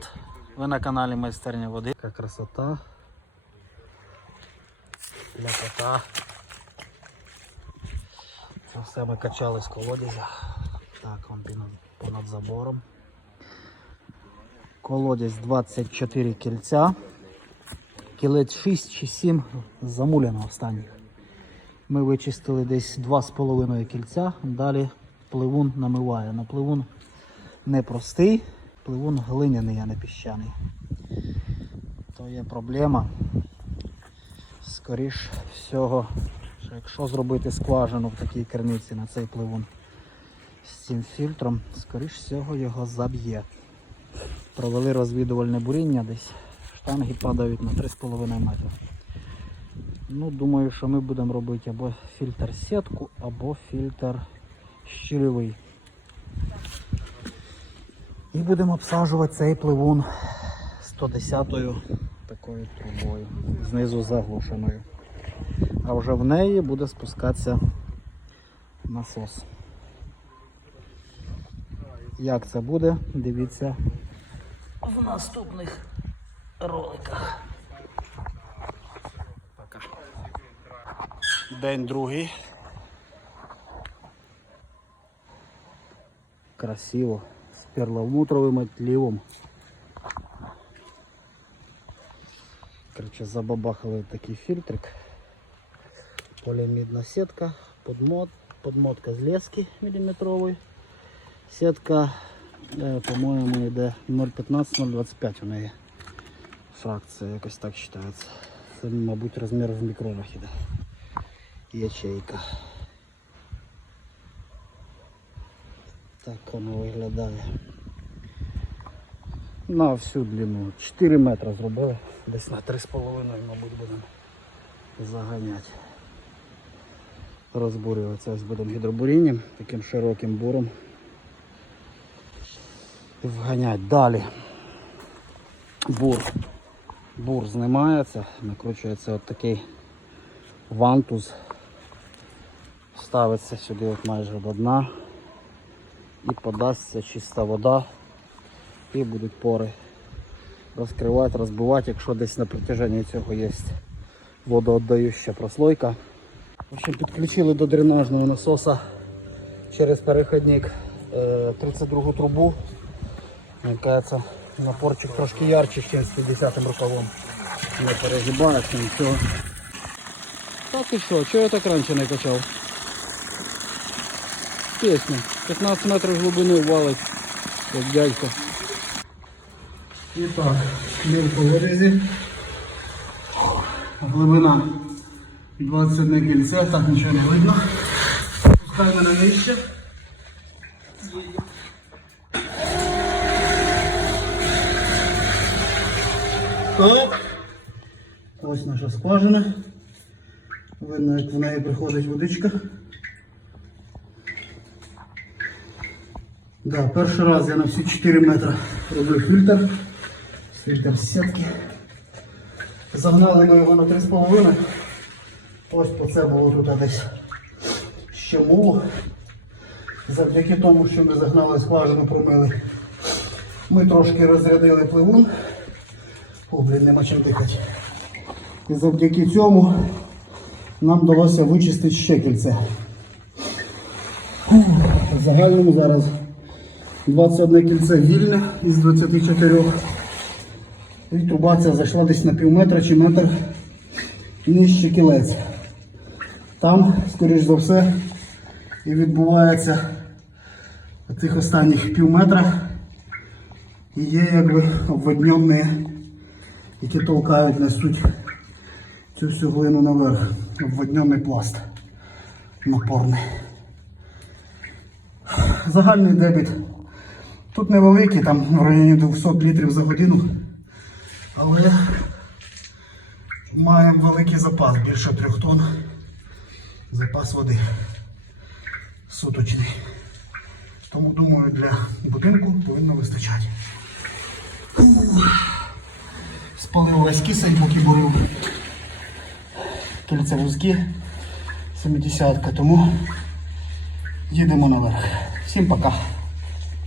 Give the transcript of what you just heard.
привіт! Ви на каналі Майстерня води. Яка красота. Ляпота. Це все ми качали з колодязя. Так, он понад забором. Колодязь 24 кільця. Кілець 6 чи 7 замуляно останніх. Ми вичистили десь 2,5 кільця, далі пливун намиває. На пливун непростий, пливун глиняний, а не піщаний. То є проблема. Скоріш всього, що якщо зробити скважину в такій керниці на цей пливун з цим фільтром, скоріш всього його заб'є. Провели розвідувальне буріння десь. Штанги падають на 3,5 метри. Ну, думаю, що ми будемо робити або фільтр сітку, або фільтр щільовий. І будемо обсаджувати цей пливун 110-ю такою трубою, знизу заглушеною. А вже в неї буде спускатися насос. Як це буде, дивіться в наступних роликах. День другий. Красиво. З перламутровим отлівом. Короче, забабахали такий фільтрик. Поліамідна сітка, подмот, подмотка з лески міліметрової. Сітка, е, по-моєму, йде 0,15-0,25 у неї. Фракція якось так вважається. Це, мабуть, розмір в мікронах іде. Ячейка. Так воно виглядає. На всю длину. 4 метри зробили. Десь на 3,5, мабуть, будемо заганяти. Розбурюватися ось будемо гідробурінням, таким широким буром. Вганять далі. Бур. Бур знімається, накручується от такий вантуз. Ставиться сюди от майже до дна і подасться чиста вода і будуть пори розкривати, розбивати, якщо десь на протяженні цього є водоотдающа прослойка. В общем, підключили до дренажного насоса через переходник е, 32 трубу. Мені кажется, напорчик трошки ярче, ніж з 50 рукавом. Не перегибається, нічого. Та ти що, чого я так раніше не качав? Пісня. 15 метрів глибини валить, як дядько. І так, клір по вирізі. Глибина 21 кільце, так нічого не видно. Пускаємо на нижче. Оп. Ось наша скважина. Видно, як в неї приходить водичка. Да, перший раз я на всі 4 метри роблю фільтр. Фільтр сітки. Загнали ми його на 3,5. Ось по це було тут десь ще муло. Завдяки тому, що ми загнали скважину, промили. Ми трошки розрядили пливун. О, блін, нема чим дихати. І завдяки цьому нам вдалося вичистити ще кільце. В загальному зараз 21 кільце вільне із 24. І труба ця зайшла десь на пів метра чи метр нижче кілець. Там, скоріш за все, і відбувається тих останніх пів метра. І є якби обводнені, які толкають, несуть цю всю глину наверх. Обводнений пласт напорний. Загальний дебіт. Тут невеликий, там в районі 200 літрів за годину. Але маємо великий запас, більше трьох тонн. Запас води суточний. Тому думаю для будинку повинно вистачати. Спалив весь кисень, поки бурив. Кільця вузькі, 70-ка, тому їдемо наверх. Всім пока.